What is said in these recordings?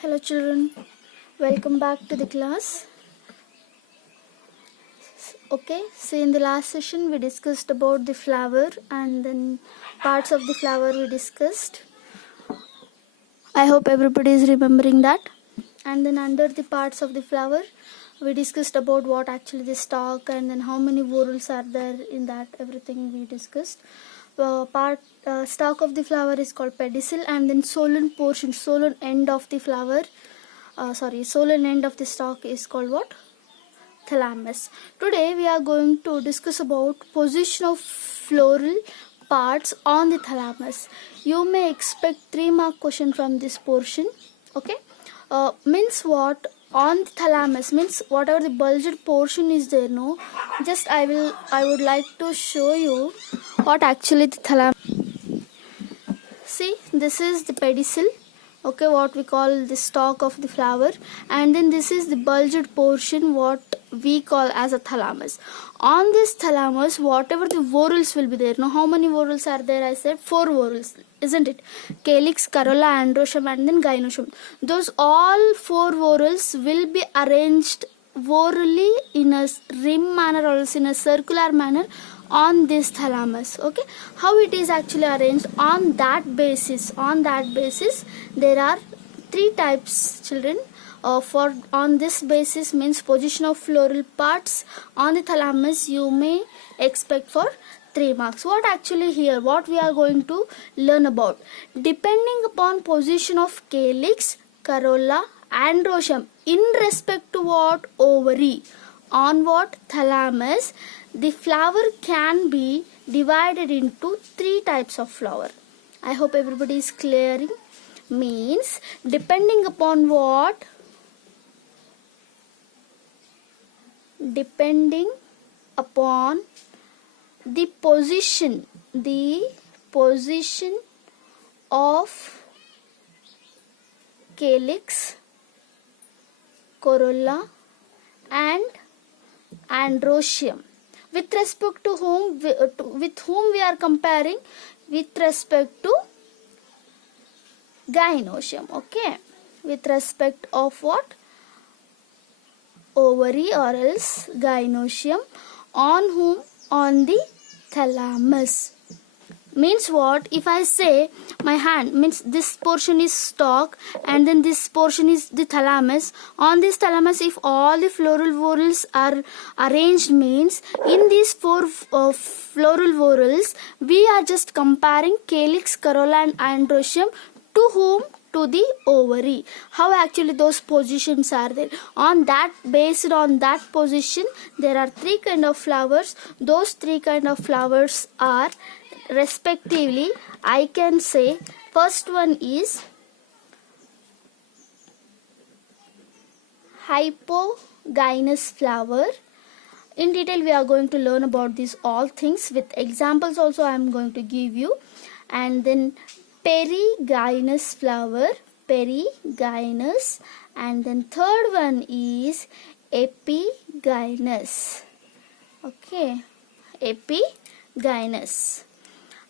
Hello children, welcome back to the class. Okay, so in the last session we discussed about the flower and then parts of the flower we discussed. I hope everybody is remembering that. And then under the parts of the flower we discussed about what actually the stalk and then how many whorls are there in that, everything we discussed. Stalk of the flower is called pedicel, and then solen portion, solen end of the flower, solen end of the stalk is called what? Thalamus. Today we are going to discuss about position of floral parts on the thalamus. You may expect 3-mark question from this portion. Okay, means what? On the thalamus means whatever the bulged portion is there, no, just I would like to show you what actually the thalamus. See, this is the pedicel, okay, what we call the stalk of the flower, and then this is the bulged portion, what we call as a thalamus. On this thalamus, whatever the whorls will be there. Now, how many whorls are there? I said 4 whorls, isn't it? Calyx, corolla, androecium, and then gynoecium. Those all 4 whorls will be arranged whorally in a rim manner or else in a circular manner on this thalamus. Okay, how it is actually arranged on that basis? On that basis, there are 3 types, children. For on this basis means position of floral parts on the thalamus, you may expect for 3 marks. What actually here, what we are going to learn about? Depending upon position of calyx, corolla, androecium in respect to what? Ovary. On what? Thalamus, the flower can be divided into 3 types of flower. I hope everybody is clearing. Means depending upon what? Depending upon the position of calyx, corolla, and androecium. With respect to whom, with whom we are comparing? With respect to gynoecium. Okay, with respect of what? Ovary or else gynoecium. On whom? On the thalamus. Means what? If I say my hand, means this portion is stalk and then this portion is the thalamus. On this thalamus, if all the floral whorls are arranged, means in these 4 floral whorls, we are just comparing calyx, corolla, and androecium to whom? To the ovary. How actually those positions are there? On that, based on that position, there are 3 kind of flowers. Those 3 kind of flowers are respectively, I can say, first one is hypogynous flower. In detail we are going to learn about these all things with examples also I am going to give you. And then perigynous flower, perigynous, and then third one is epigynous. Okay, epigynous.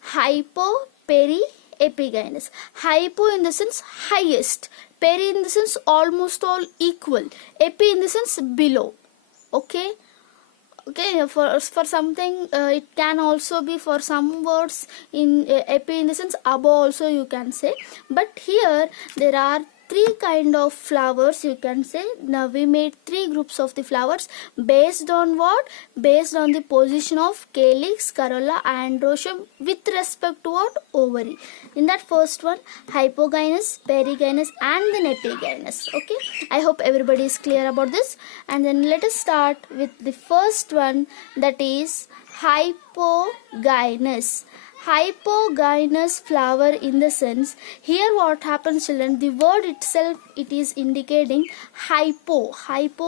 Hypo, peri, epigynous. Hypo in the sense highest, peri in the sense almost all equal, epi in the sense below. Okay, for something it can also be for some words in epi in the sense above also you can say, but here there are 3 kind of flowers you can say. Now we made 3 groups of the flowers based on what? Based on the position of calyx, corolla, androecium with respect to what? Ovary. In that first one, hypogynous, perigynous, and then epigynous. Okay, I hope everybody is clear about this. And then let us start with the first one, that is hypogynous. Hypogynous flower in the sense, here what happens, children, the word itself, it is indicating hypo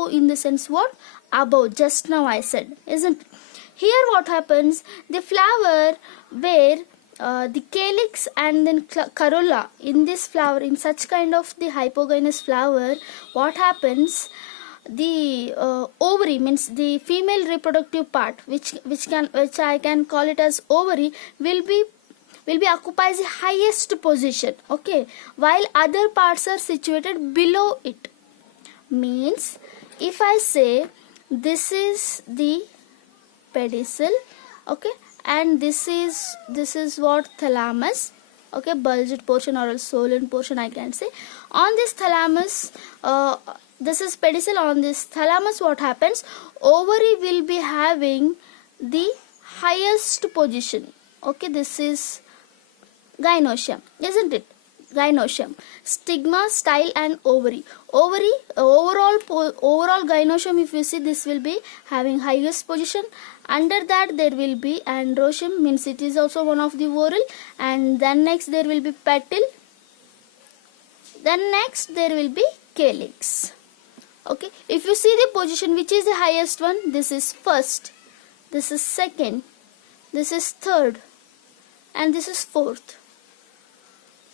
in the sense what? Above, just now I said, isn't it? Here what happens, the flower where the calyx and then corolla in this flower, in such kind of the hypogynous flower, what happens, the ovary means the female reproductive part, which I can call it as ovary, will be occupies the highest position, okay, while other parts are situated below it. Means if I say this is the pedicel, okay, and this is what thalamus, okay, bulged portion or else swollen portion I can say. On this thalamus, this is pedicel. On this thalamus, what happens? Ovary will be having the highest position, okay. This is gynoecium, isn't it? Gynoecium, stigma, style, and ovary. Overall gynoecium, if you see, this will be having highest position. Under that there will be androecium, means it is also one of the whorl, and then next there will be petal, then next there will be calyx, okay. If you see the position, which is the highest one? This is first, this is second, this is third, and this is fourth.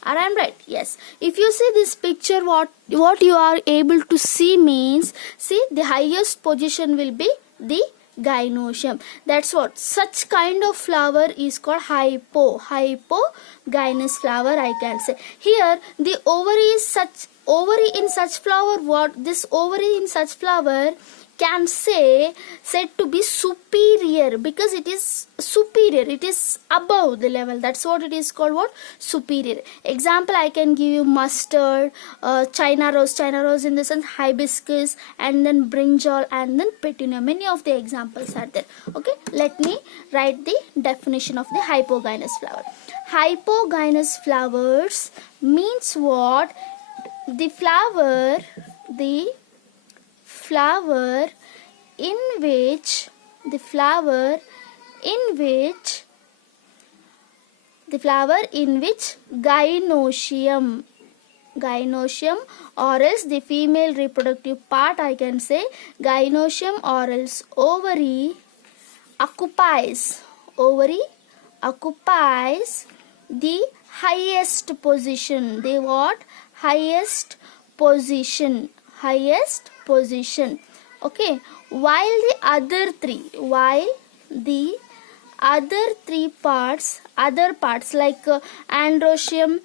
Are I right? Yes. If you see this picture, what you are able to see means, see, the highest position will be the gynoecium. That's what such kind of flower is called hypogynous flower, I can say. Here the ovary in such flower, what this ovary in such flower can said to be superior, because it is superior, it is above the level. That's what it is called, what? Superior. Example I can give you: mustard, china rose in the sense hibiscus, and then brinjal, and then petunia. Many of the examples are there, okay. Let me write the definition of the hypogynous flower. Hypogynous flowers means what? The flower in which gynoecium or else the female reproductive part, I can say, gynoecium or else ovary occupies the highest position. The what? Highest position, okay. While the other parts like androecium,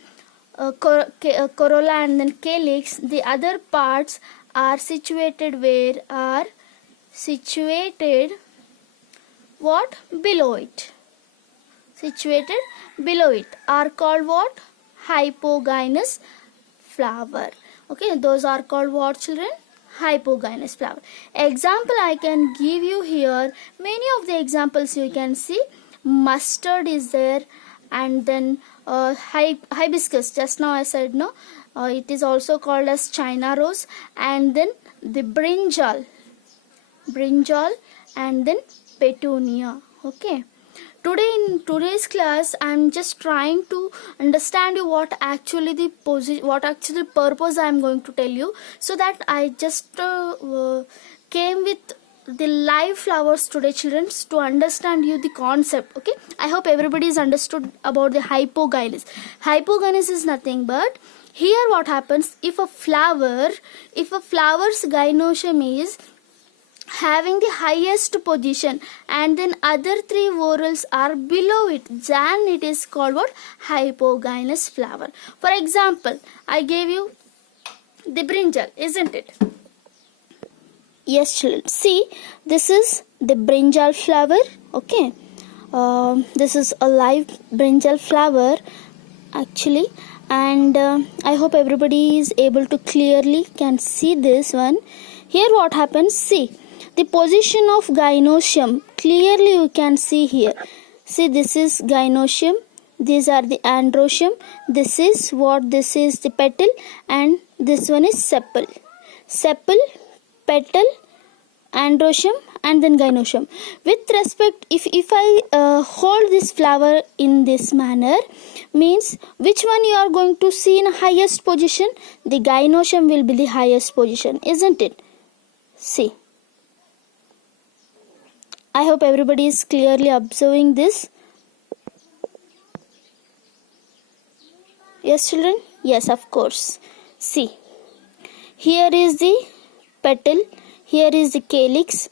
corolla, and then calyx, the other parts are situated where? Are situated what? Below it. Situated below it are called what? Hypogynous flower, okay. Those are called what, children? Hypogynous flower. Example I can give you here. Many of the examples you can see. Mustard is there, and then hibiscus, just now I said, no, it is also called as china rose, and then the brinjal, and then petunia, okay. Today in today's class, I am just trying to understand you what actually the purpose I am going to tell you, so that I just came with the live flowers today, children, to understand you the concept, okay. I hope everybody is understood about the hypogynous. Hypogynous is nothing but, here what happens, if a flower's gynoecium is having the highest position and then other three whorls are below it, then it is called what? Hypogynous flower. For example, I gave you the brinjal, isn't it? Yes, children. See, this is the brinjal flower, okay. This is a live brinjal flower actually, and I hope everybody is able to clearly can see this one. Here what happens, see, the position of gynoecium, clearly you can see here. See, this is gynoecium, these are the androecium, this is the petal, and this one is sepal, petal, androecium, and then gynoecium. With respect, if I hold this flower in this manner, means which one you are going to see in highest position? The gynoecium will be the highest position, isn't it? See, I hope everybody is clearly observing this. Yes, children? Yes, of course. See, here is the petal, here is the calyx,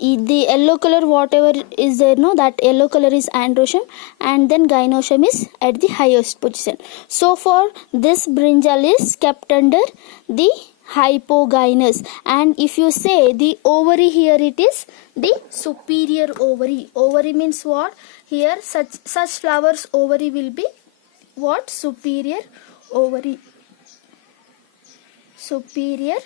the yellow color whatever is there, no, that yellow color is androecium, and then gynoecium is at the highest position. So for this brinjal is kept under the hypogynous, and if you say the ovary, here it is the superior ovary. Ovary means what? Here such flowers ovary will be what? Superior ovary. Superior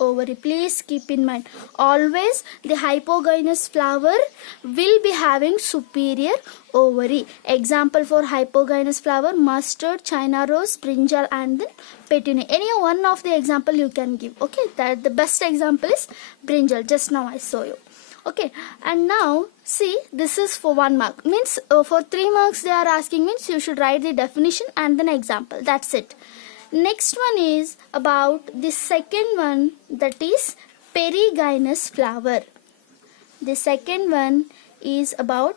ovary. Please keep in mind, always the hypogynous flower will be having superior ovary. Example for hypogynous flower: mustard, china rose, brinjal, and then petunia. Any one of the example you can give. Okay, that the best example is brinjal. Just now I saw you. Okay, and now see, this is for 1 mark, means for 3 marks they are asking, means you should write the definition and then example. That's it. Next one is about the second one, that is perigynous flower. The second one is about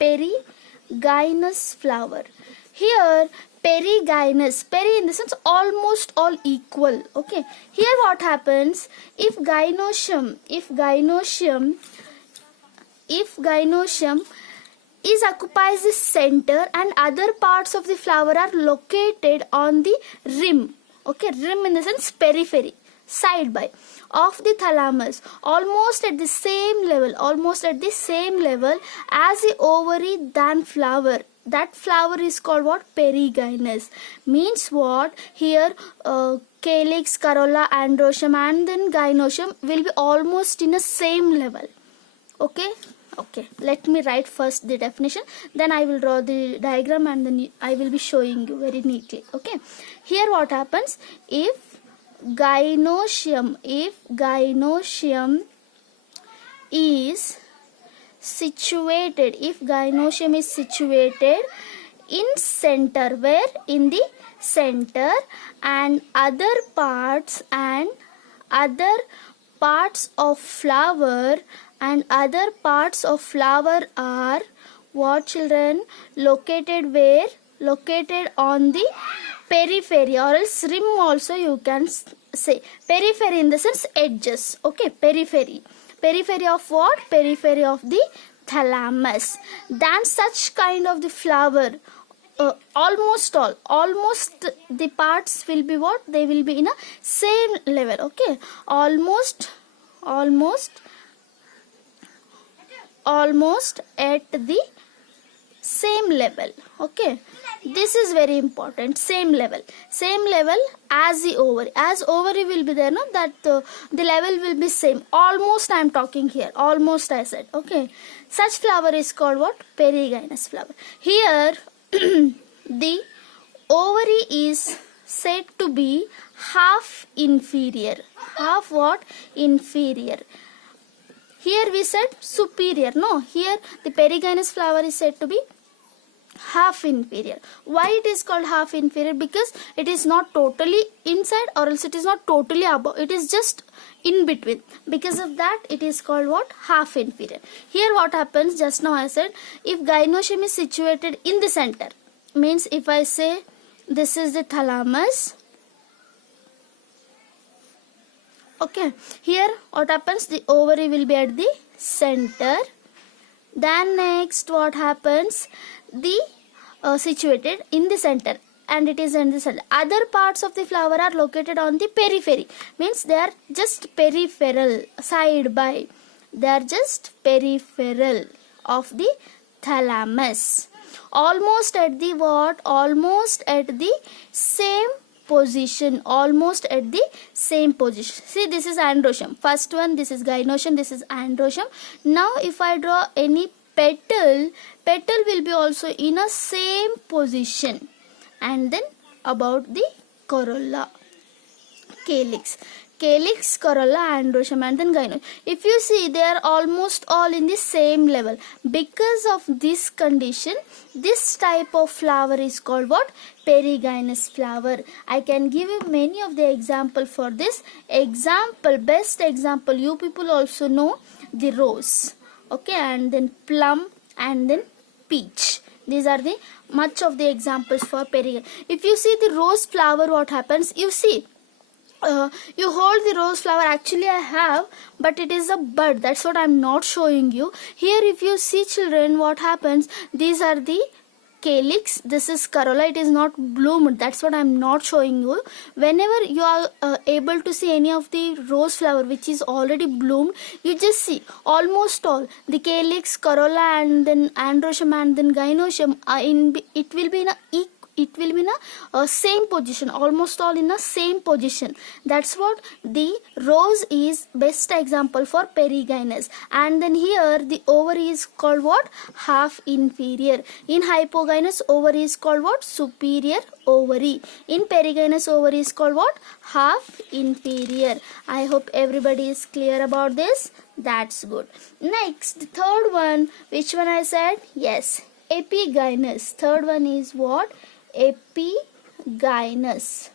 perigynous flower. Here perigynous, peri in the sense almost all equal. Okay, here what happens, if gynoecium is occupies the center and other parts of the flower are located on the rim. Okay, rim in the sense periphery, side by of the thalamus, almost at the same level as the ovary than flower. That flower is called what? Perigynous. Means what? Here calyx, corolla, androecium and then gynoecium will be almost in the same level. Okay, let me write first the definition, then I will draw the diagram and then I will be showing you very neatly. Okay, here what happens, if gynoecium is situated, in center, where? In the center, and other parts of flower are what, children? Located where? Located on the periphery, or else rim also you can say. Periphery in the sense edges. Okay, periphery of what? Periphery of the thalamus. Then such kind of the flower, almost the parts will be what? They will be in a same level. Okay, almost at the same level. Okay, this is very important. Same level as the ovary. As ovary will be there, no, that the level will be same. Almost I am talking here, almost I said. Okay, such flower is called what? Perigynous flower. Here the ovary is said to be half inferior. Half what? Inferior. Here we said superior. No, here the perigynous flower is said to be half inferior. Why it is called half inferior? Because it is not totally inside, or else it is not totally above. It is just in between. Because of that it is called what? Half inferior. Here what happens, just now I said, if gynoecium is situated in the center, means if I say this is the thalamus. Okay, here what happens, the ovary will be at the center. Then next what happens, the situated in the center, and it is in the center. Other parts of the flower are located on the periphery, means they are just peripheral, side by. They are just peripheral of the thalamus. Almost at the what? Almost at the same position. Almost at the same position. See, this is androecium. First one, this is gynoecium, this is androecium. Now if I draw any petal will be also in a same position. And then about the corolla, calyx, corolla, androecium, and then gynoecium. If you see, they are almost all in the same level. Because of this condition, this type of flower is called what? Perigynous flower. I can give you many of the example for this. Example, best example, you people also know the rose. Okay, and then plum, and then peach. These are the much of the examples for perigynous. If you see the rose flower, what happens? You see, you hold the rose flower. Actually I have, but it is a bud, that's what I'm not showing you here. If you see children, what happens, these are the calyx, this is corolla, it is not bloomed, that's what I'm not showing you. Whenever you are able to see any of the rose flower which is already bloomed, you just see almost all the calyx, corolla, and then androecium and then gynoecium it will be in a it will be in a same position, almost all in a same position. That's what the rose is best example for perigynous. And then here the ovary is called what, half inferior. In hypogynous ovary is called what, superior ovary. In perigynous ovary is called what, half inferior. I hope everybody is clear about this. That's good. Next, the third one, which one I said, yes, epigynous. Third one is what, epigynous.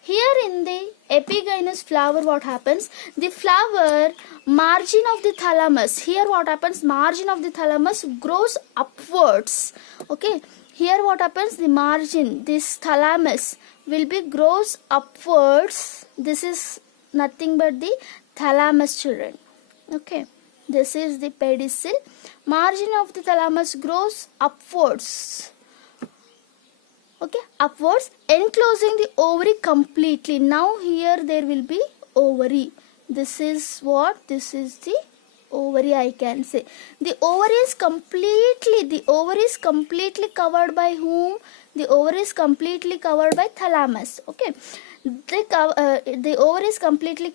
Here in the epigynous flower, what happens, the flower margin of the thalamus, here what happens, margin of the thalamus grows upwards. Okay, here what happens, the margin, this thalamus will be grows upwards. This is nothing but the thalamus, children. Okay, this is the pedicel. Margin of the thalamus grows upwards. Okay, upwards, enclosing the ovary completely. Now here there will be ovary. This is what, this is the ovary, I can say. The ovary is completely covered by whom? The ovary is completely covered by thalamus. Okay, the ovary is completely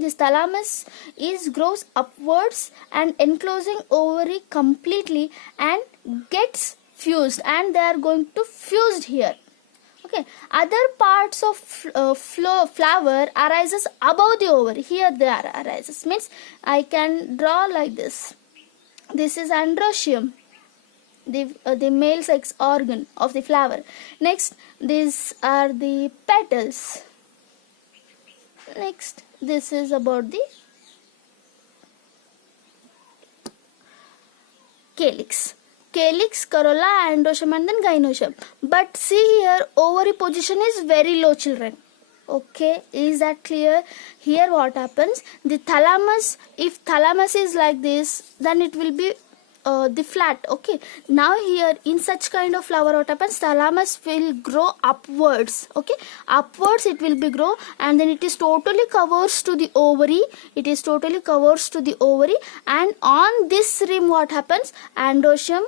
this thalamus is grows upwards and enclosing ovary completely and gets fused, and they are going to fused here. Okay, other parts of flower arises above the ovary. Here they are arises, means I can draw like this. This is androecium, the male sex organ of the flower. Next, these are the petals. Next, this is about the calyx. Calyx, corolla, androecium, and then gynoecium. But see here, ovary position is very low, children. Okay, is that clear? Here what happens, the thalamus, if thalamus is like this, then it will be the flat. Okay, now here in such kind of flower, what happens, thalamus will grow upwards. Okay, upwards it will be grow, and then it is totally covers to the ovary. It is totally covers to the ovary, and on this rim what happens, androecium,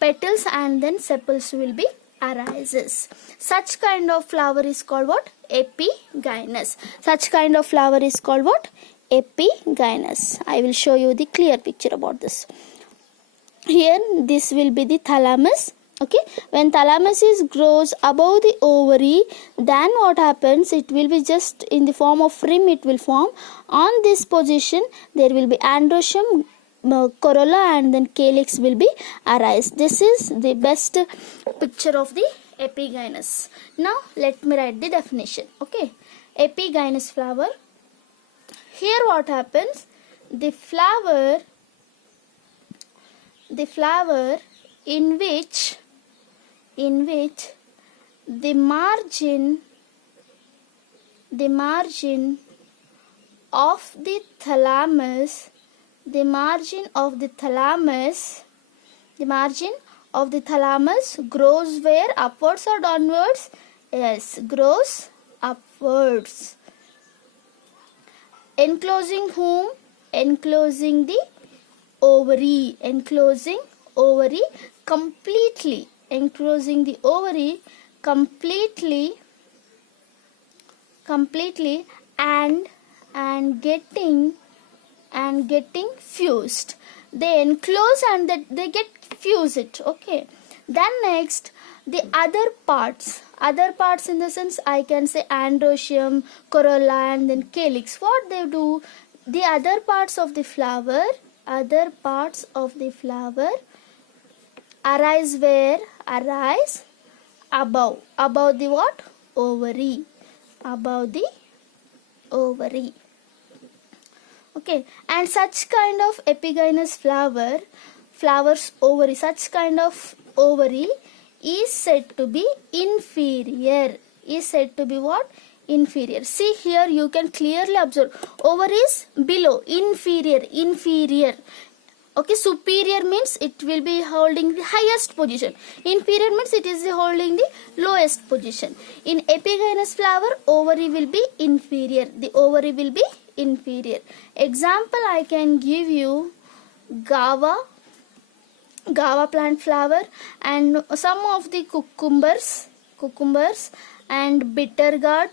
petals, and then sepals will be arises. Such kind of flower is called what, epigynous. Such kind of flower is called what, epigynous. I will show you the clear picture about this. Here this will be the thalamus. Okay, when thalamus is grows above the ovary, then what happens, it will be just in the form of rim it will form. On this position there will be androecium, corolla, and then calyx will be arise. This is the best picture of the epigynous. Now let me write the definition. Okay, epigynous flower. Here what happens, the flower in which the margin of the thalamus grows where, upwards or downwards? Yes, grows upwards. Enclosing whom? Enclosing the ovary. Enclosing ovary completely. Enclosing the ovary completely and getting fused. They enclose and they get fused. Okay, then next, the other parts in the sense, I can say androecium, corolla, and then calyx. What they do, the other parts of the flower arise where? Arise above the what? Ovary. Above the ovary. Okay, and such kind of epigynous flowers ovary, such kind of ovary is said to be inferior. is said to be what? Inferior. See here, you can clearly observe ovary is below, inferior. Okay, superior means it will be holding the highest position. Inferior means it is holding the lowest position. In epigynous flower, ovary will be inferior. The ovary will be inferior. Example I can give you guava plant flower, and some of the cucumbers and bitter gourd.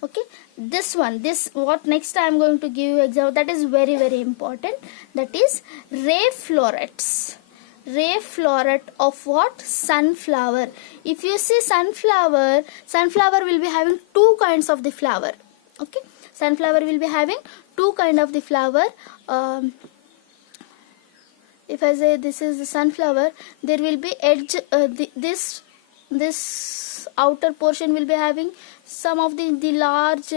Okay, this what next I am going to give you example, that is very very important, that is ray florets of what? Sunflower. If you see sunflower will be having two kinds of the flower. Okay, sunflower will be having two kind of the flower. If I say this is the sunflower, there will be edge, this outer portion will be having some of the large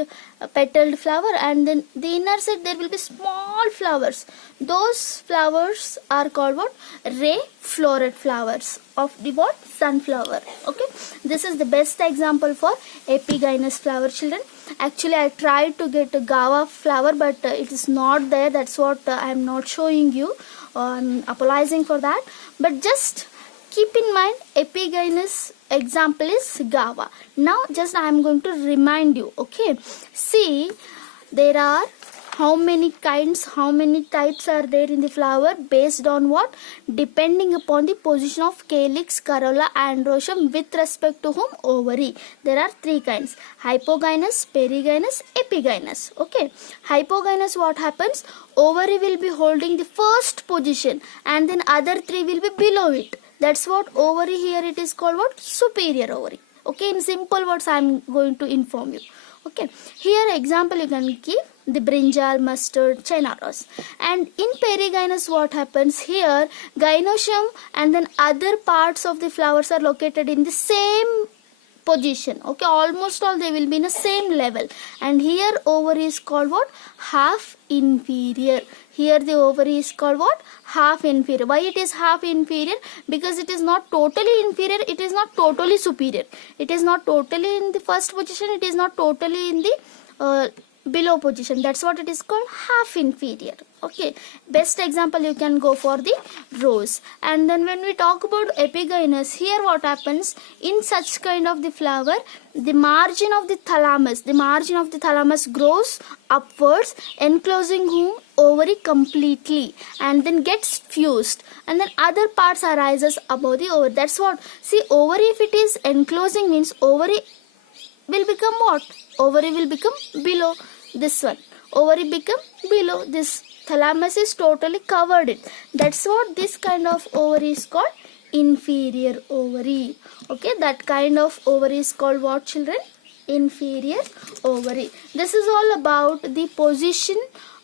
petaled flower, and then the inner side there will be small flowers. Those flowers are called what? Ray floret flowers of the what? Sunflower. Okay, this is the best example for epigynous flower, children. Actually I tried to get a guava flower, but it is not there. That's what I am not showing you. I'm apologizing for that, but just keep in mind epigynous example is guava. Now just I am going to remind you. Okay, see, there are how many kinds, how many types are there in the flower based on what? Depending upon the position of calyx, corolla, androecium with respect to whom? Ovary. There are three kinds: hypogynous, perigynous, epigynous. Okay, hypogynous, what happens? Ovary will be holding the first position and then other three will be below it. That's what ovary here, it is called what? Superior ovary. Okay, in simple words I am going to inform you. Okay, here example you can keep the brinjal, mustard, China rose. And in perigynous what happens here? Gynoecium and then other parts of the flowers are located in the same position. Okay, almost all they will be in the same level. And here ovary is called what? Half inferior. Here the ovary is called what? Half inferior. Why it is half inferior? Because it is not totally inferior, it is not totally superior. It is not totally in the first position, it is not totally in the below position. That's what it is called, half inferior. Okay, best example you can go for the rose. And then when we talk about epigynous, here what happens? In such kind of the flower, the margin of the thalamus grows upwards, enclosing whom? Ovary completely, and then gets fused, and then other parts arises above the ovary. That's what, see, ovary if it is enclosing means ovary will become what? Ovary will become below this one. Ovary become below this. Thalamus is totally covered it. That's what this kind of ovary is called, inferior ovary. Okay, that kind of ovary is called what, children? Inferior ovary. This is all about the position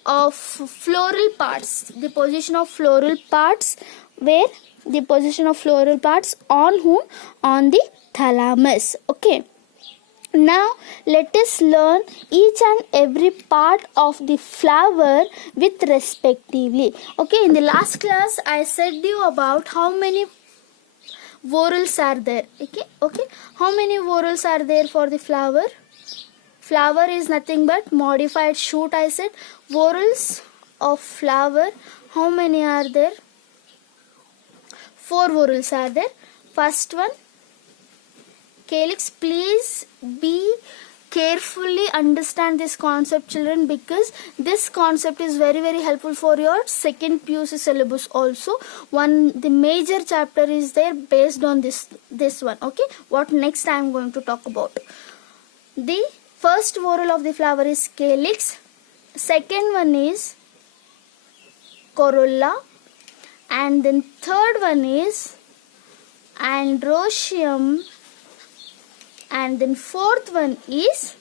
of floral parts. The position of floral parts, where the position of floral parts on whom? On the thalamus. Okay. Now let us learn each and every part of the flower with respectively. Okay, in the last class I said you about how many whorls are there. Okay, how many whorls are there for the flower? Flower is nothing but modified shoot, I said. Whorls of flower, how many are there? 4 whorls are there. First one, calyx. Please be carefully understand this concept, children, because this concept is very very helpful for your second PUC syllabus also. The major chapter is there based on this one. Okay, what next I am going to talk about? The first whorl of the flower is calyx, second one is corolla, and then third one is androecium, and then fourth one is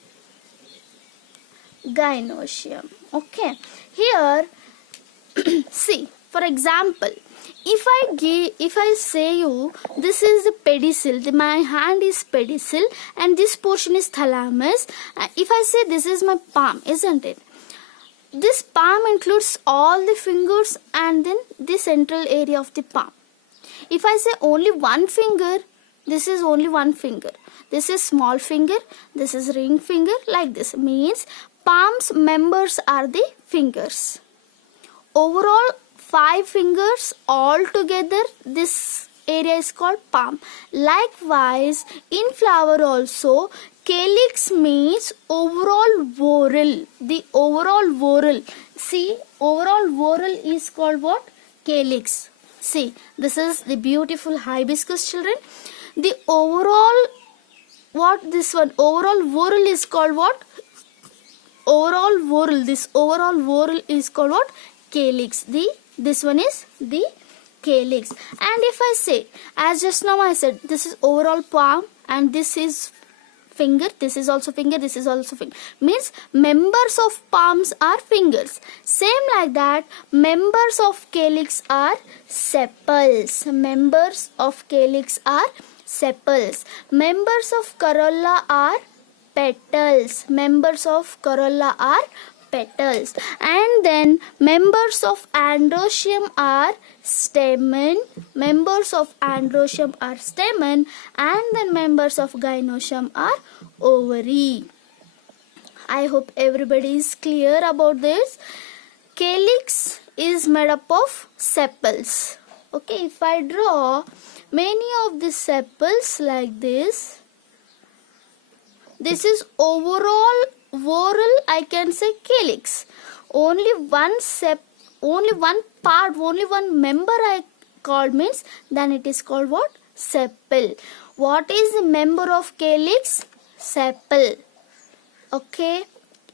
gynoecium. Okay, here see, for example, if I say you this is the pedicel, my hand is pedicel and this portion is thalamus. If I say this is my palm, isn't it? This palm includes all the fingers and then the central area of the palm. If I say only one finger, this is only one finger. This is small finger, this is ring finger, like this. Means palm's members are the fingers. Overall 5 fingers all together, this area is called palm. Likewise, in flower also, calyx means overall whorl. The overall whorl. See, overall whorl is called what? Calyx. See, this is the beautiful hibiscus, children. The overall, what this one? Overall whorl is called what? Overall whorl. This overall whorl is called what? Calyx. This one is the calyx. And if I say, as just now I said, this is overall palm and this is finger, this is also finger, this is also finger. Means members of palms are fingers. Same like that, members of calyx are sepals. Members of calyx are sepals. Members of corolla are petals. Members of corolla are petals. And then members of androecium are stamen. Members of androecium are stamen. And then members of gynoecium are ovary. I hope everybody is clear about this. Calyx is made up of sepals. Okay, if I draw many of the sepals like this, this is overall whorl, I can say calyx. Only one part, only one member I called means then it is called what? Sepal. What is the member of calyx? Sepal. Okay.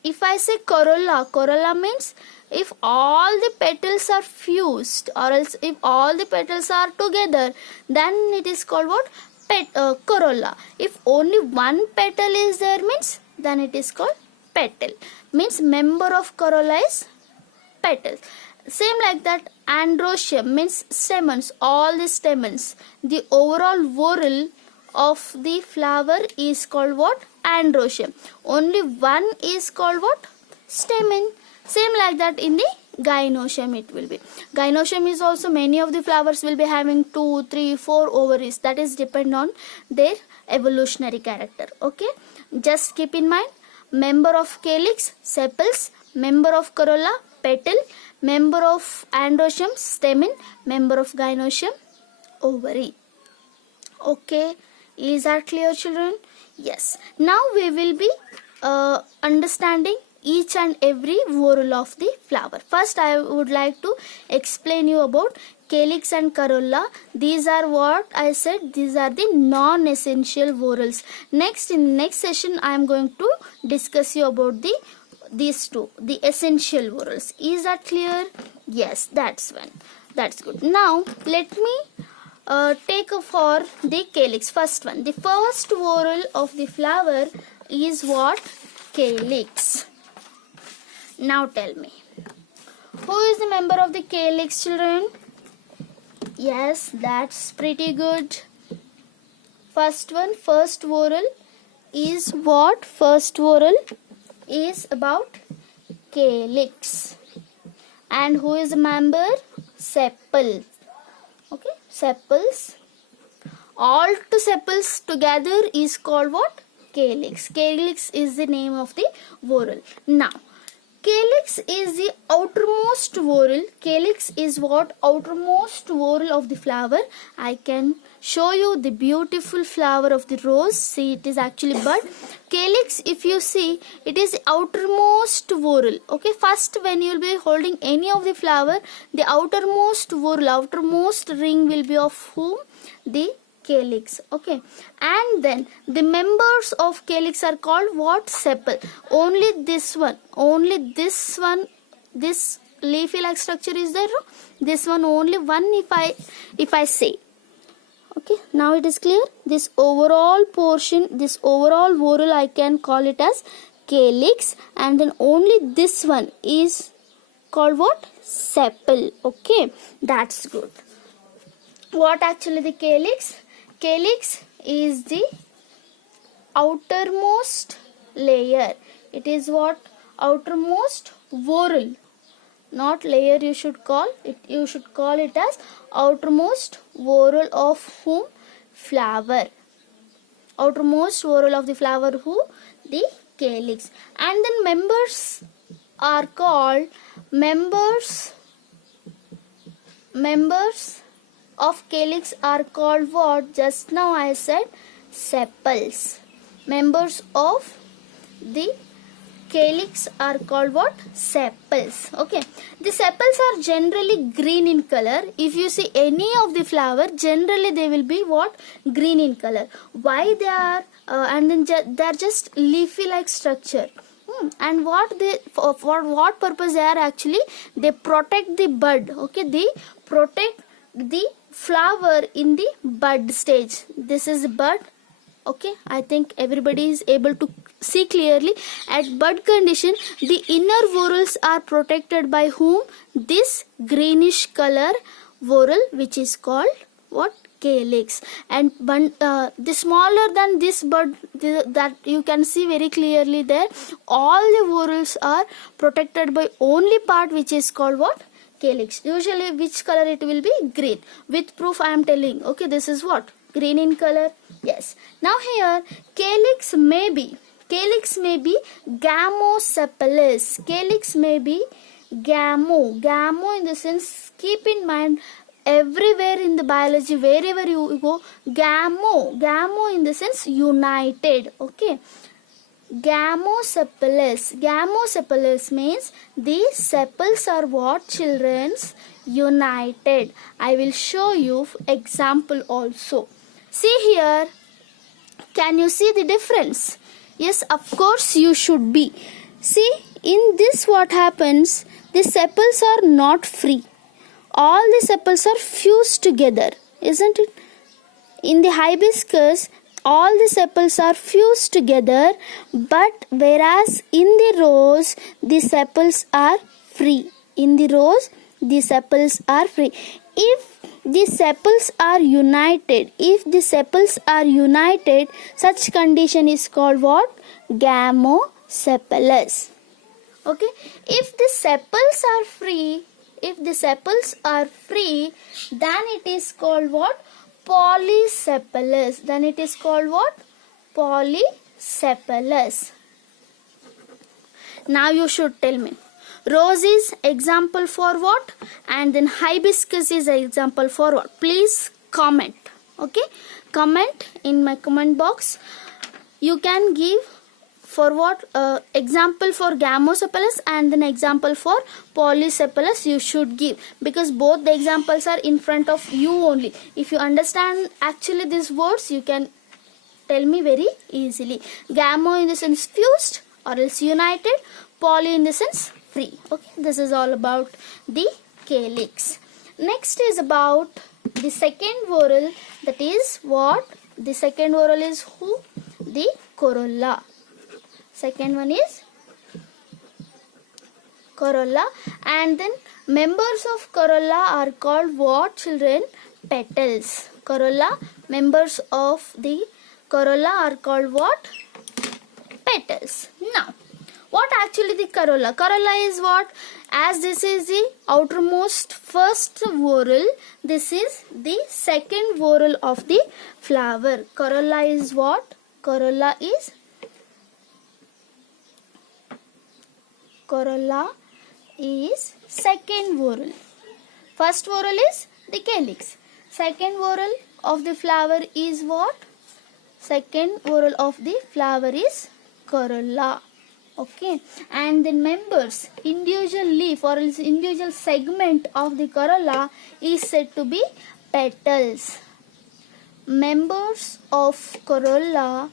If I say corolla, corolla means if all the petals are fused, or else if all the petals are together, then it is called what? Corolla. If only one petal is there means then it is called petal. Means member of corolla is petals. Same like that, androecium means stamens, all the stamens. The overall whorl of the flower is called what? Androecium. Only one is called what? Stamen. Same like that in the gynoecium it will be. Gynoecium is also, many of the flowers will be having 2, 3, 4 ovaries. That is depend on their evolutionary character. Okay, just keep in mind, member of calyx sepals, member of corolla petal, member of androecium stamen, member of gynoecium ovary. Okay, is that clear, children? Yes. Now we will be understanding each and every whorl of the flower. First I would like to explain you about calyx and corolla. These are what I said, these are the non-essential whorls. Next, in next session I am going to discuss you about these two, the essential whorls. Is that clear? Yes, that's one. That's good. Now let me take for the calyx. First one, the first whorl of the flower is what? Calyx. Now tell me, who is the member of the calyx, children? Yes, that's pretty good. First one, first whorl is what? First whorl is about calyx. And who is the member? Sepal. Okay, sepals. All two sepals together is called what? Calyx. Calyx is the name of the whorl. Now, calyx is the outermost whorl. Calyx is what? Outermost whorl of the flower. I can show you the beautiful flower of the rose. See, it is actually bud. Calyx, if you see, it is the outermost whorl. Okay, first when you will be holding any of the flower, the outermost whorl, outermost ring will be of whom? The calyx. Okay, and then the members of calyx are called what? Sepal. Only this one, this leafy like structure is there. This one only one. If I say, okay, now it is clear. This overall portion, this overall whorl, I can call it as calyx, and then only this one is called what? Sepal. Okay, that's good. What actually the calyx? Calyx is the outermost layer. It is what? Outermost whorl. not layer you should call it, you should call it as outermost whorl of whom? Flower. Outermost whorl of the flower who? The calyx. And then members are called members of calyx are called what? Just now I said sepals. Members of the calyx are called what? Sepals. Okay. The sepals are generally green in color. If you see any of the flower, generally they will be what? Green in color. Why they are? And then they are just leafy like structure. And what they for what purpose they are actually? They protect the bud. Okay. They protect the flower in the bud stage. This is bud. Okay, I think everybody is able to see clearly. At bud condition, the inner whorls are protected by whom? This greenish color whorl, which is called what? Calyx. And the smaller than this bud, that you can see very clearly there, all the whorls are protected by only part which is called what? Calyx. Usually which color it will be? Green. With proof I am telling. Okay, this is what? Green in color. Yes. Now here calyx may be gamosepalous. Calyx may be gamo in the sense, keep in mind, everywhere in the biology, wherever you go, gamo in the sense united. Okay. Gamosepalous means the sepals are what, children's? United. I will show you example also. See here, can you see the difference? Yes, of course you should be. See, in this what happens? The sepals are not free. All the sepals are fused together, isn't it? In the hibiscus, all the sepals are fused together, but whereas in the rose, the sepals are free. In the rose, the sepals are free. If the sepals are united, such condition is called what? Gamosepalous. Okay. If the sepals are free, then it is called what? Polysepalous. Then it is called what? Polysepalous. Now you should tell me. Rose is example for what? And then hibiscus is example for what? Please comment. Okay? Comment in my comment box. You can give for what? Example for gamosepalous and then example for polysepalous you should give, because both the examples are in front of you only. If you understand actually these words, you can tell me very easily. Gamo in the sense fused or else united, poly in the sense free. Okay, this is all about the calyx. Next is about the second whorl, that is what? The second whorl is who? The corolla. Second one is corolla. And then members of corolla are called what, children? Petals. Corolla, members of the corolla are called what? Petals. Now, what actually the corolla? Corolla is what? As this is the outermost first whorl, this is the second whorl of the flower. Corolla is what? Corolla is second whorl. First whorl is the calyx. Second whorl of the flower is what? Second whorl of the flower is corolla. Okay, and then members, individual leaf or individual segment of the corolla is said to be petals. Members of corolla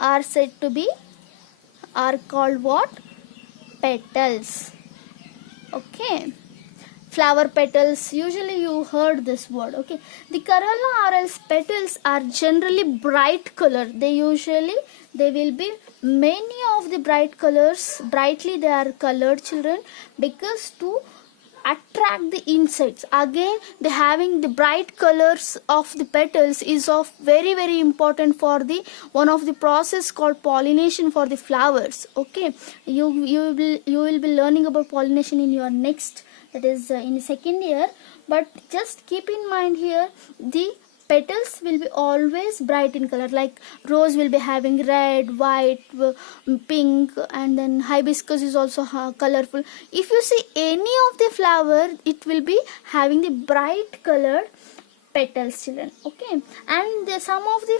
are said to be, are called what? Petals. Okay, flower petals, usually you heard this word. Okay, the corolla or else petals are generally bright color. They will be many of the bright colors, brightly they are colored, children, because to attract the insects. Again, the having the bright colors of the petals is of very important for the one of the process called pollination for the flowers. Okay, you will be learning about pollination in your next, that is in second year. But just keep in mind here, the petals will be always bright in color, like rose will be having red, white, pink, and then hibiscus is also colorful. If you see any of the flower, it will be having the bright colored petals, children. Okay, and some of the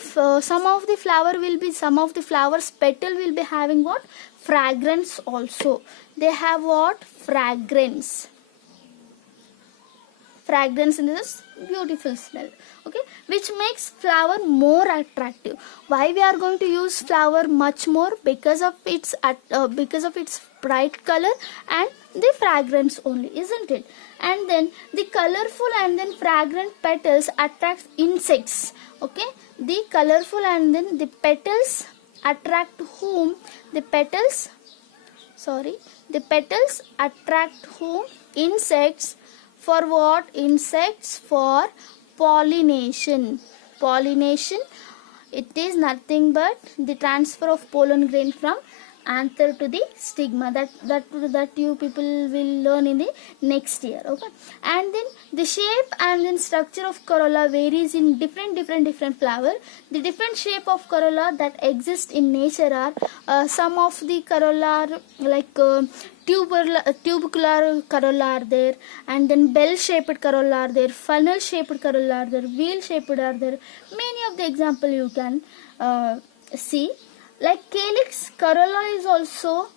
flowers petal will be having what? Fragrance also. They have what? Fragrance in this beautiful smell. Okay, which makes flower more attractive. Why we are going to use flower much more? Because of its bright color and the fragrance only, isn't it? And then the colorful and then fragrant petals attract insects. Okay, the colorful and then the petals attract whom? The petals attract whom? Insects. For what? Insects for pollination. It is nothing but the transfer of pollen grain from anther to the stigma. That you people will learn in the next year. Okay, and then the shape and then structure of corolla varies in different flower. The different shape of corolla that exist in nature are some of the corolla are like tubular corolla are there, and then bell shaped corolla are there, funnel shaped corolla are there, wheel shaped are there. Many of the example you can see. Like calyx, corolla is also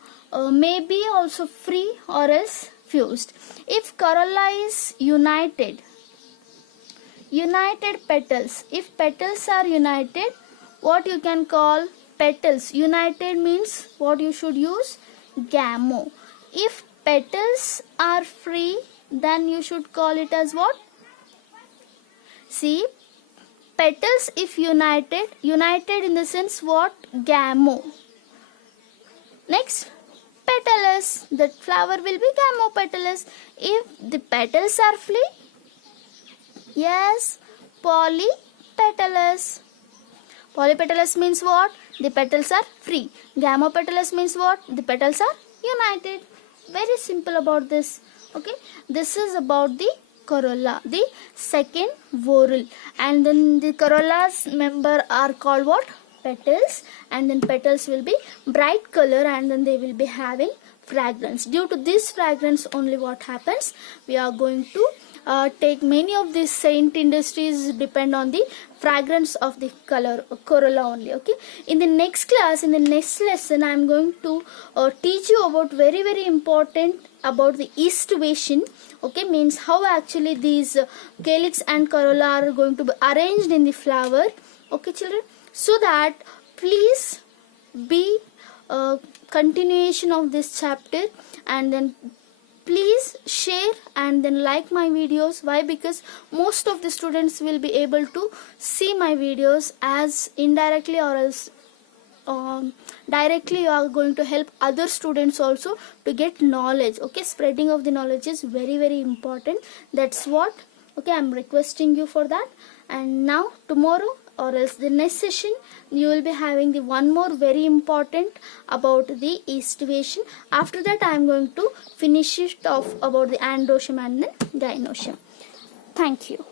maybe also free or else fused. If corolla is united petals, if petals are united, what you can call petals? United means what you should use? Gamo. If petals are free, then you should call it as what? See, petals if united in the sense what? Gamo. Next, petalous. That flower will be gamopetalous. If the petals are free, yes, polypetalous. Polypetalous means what? The petals are free. Gamopetalous means what? The petals are united. Very simple about this. Okay, this is about the corolla, the second whorl. And then the corolla's member are called what? Petals. And then petals will be bright color, and then they will be having fragrance. Due to this fragrance only, what happens? We are going to take many of these scent industries depend on the fragrance of the color corolla only. Okay, in the next class, in the next lesson, I am going to teach you about very important about the estivation. Okay, means how actually these calyx and corolla are going to be arranged in the flower. Okay, children, so that please be continuation of this chapter, and then please share and then like my videos. Why? Because most of the students will be able to see my videos as indirectly or else directly. You are going to help other students also to get knowledge. Okay, spreading of the knowledge is very important. That's what, okay, I'm requesting you for that. And now tomorrow or else the next session, you will be having the one more very important about the estivation. After that, I am going to finish it off about the androecium and the gynoecium. Thank you.